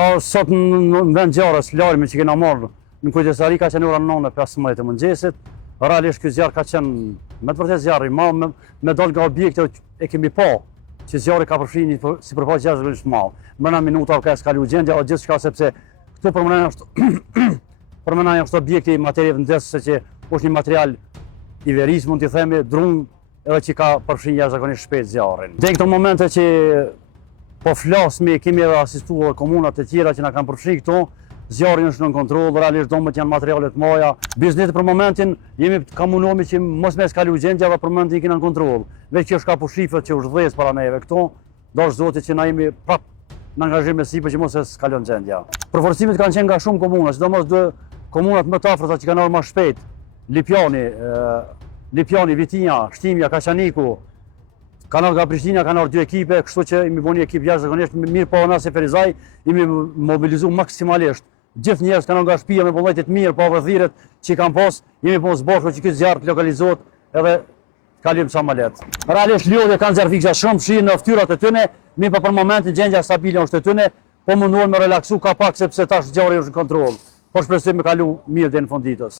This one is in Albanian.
Pra sot në vend zjarës, larmi që kena marrë në kujdesari ka qenë ora 9:15 të mëngjesit. Realisht ky zjarr ka qenë me të vërtetë zjarri i madh, me dal nga objekte e kemi pa që zjarri ka përfshi një sipërfaqe jashtëzakonisht të madhe. Mëna minuta ka eskaluar gjendja o gjithçka sepse këtu përmendën është objekti material ndesë që është një material i veris, mund t'i themi, drum edhe që ka përfshi jashtëzakonisht shpejt zjarrin. Në këto momente që po flasmi, kemi edhe asistuar komunat e tjera që na kanë përfshi këto, zjarri është në kontroll, realisht domët janë materialet moja. Bizneset për momentin jemi kamunomi që mos me eskalu gjendja dhe për momentin kena në kontroll. Veç që është ka pushifet që është dhejës para neve këto, dash zotit që na jemi prap në angazhim me sipër që mos e skalon gjendja. Përforcimet kanë qenë nga shumë komuna, sidomos dy komunat më të afërta që kanë ardhur më shpejt, Lipjani, Vitinja, Shtimja, Kaçaniku. Kanë nga Prishtina, kanë dy ekipe, kështu që imi bëni ekip jashtëzakonisht mirë, po na se Ferizaj imi mobilizu maksimalisht. Gjithë njerëz kanë nga shtëpia me vullnetit mirë, pa vëdhiret që kanë pas, jemi po zbashur që ky zjarr të lokalizohet edhe kalim sa më lehtë. Realisht lodhje kanë zjarfiksa shumë fshi në fytyrat e tyre, mirë për momentin gjendja stabile është e tyre, po munduan me relaksu ka pak sepse tash zjarri është në kontroll. Po shpresoj me kalu mirë deri në fund ditës.